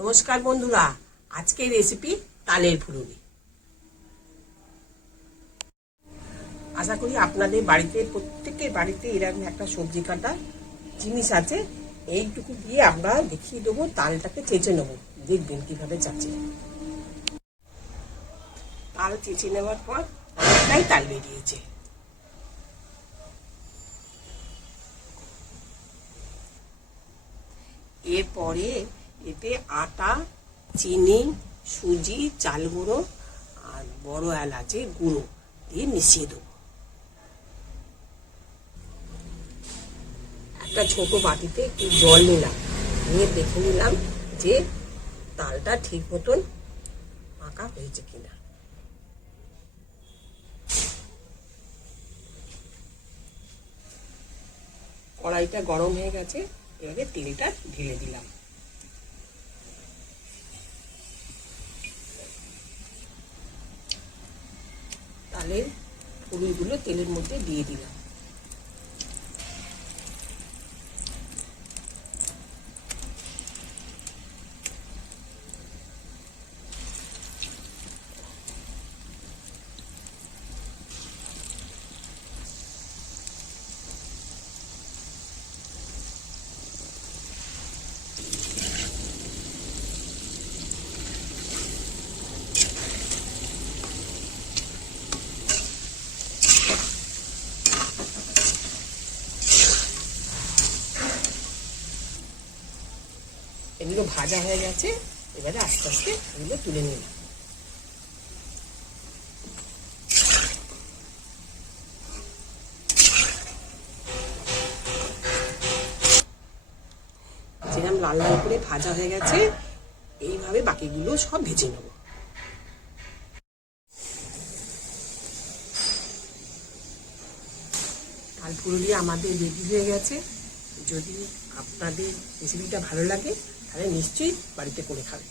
নমস্কার বন্ধুরা, আজকের রেসিপি তালের ফুলুরি। আশা করি আপনাদের বাড়িতে প্রত্যেকের বাড়িতে এরকম একটা সবজি কাটা জিনিস আছে। এইটুকু দিয়ে আমরা দেখিয়ে দেবো তালটাকে চেঁচে নেবো। দেখবেন কিভাবে চাচে। তাল চেঁচে নেওয়ার পর অনেকটাই তাল বেরিয়েছে। এরপরে এতে আটা, চিনি, সুজি, চাল গুঁড়ো আর বড় এলাচের গুঁড়ো দিয়ে মিশিয়ে দেবো। একটা ছোট বাটিতে একটু জল নিলাম, নিয়ে দেখে নিলাম যে তালটা ঠিক মতন মাখা হয়েছে কিনা। কড়াইটা গরম হয়ে গেছে, এভাবে তেলটা ঢেলে দিলাম। তালের ফুলগুলো তেলের মধ্যে দিয়ে দিলাম। এগুলো ভাজা হয়ে গেছে, এবারে আস্তে আস্তে এগুলো তুলে নিলাম। যেরকম লাল লাল করে ভাজা হয়ে গেছে, এইভাবে বাকিগুলো সব ভেজে নেব। তাল ফুলুরি আমাদের রেডি হয়ে গেছে। যদি আপনাদের রেসিপিটা ভালো লাগে তাহলে নিশ্চয়ই বাড়িতে করে খাবেন।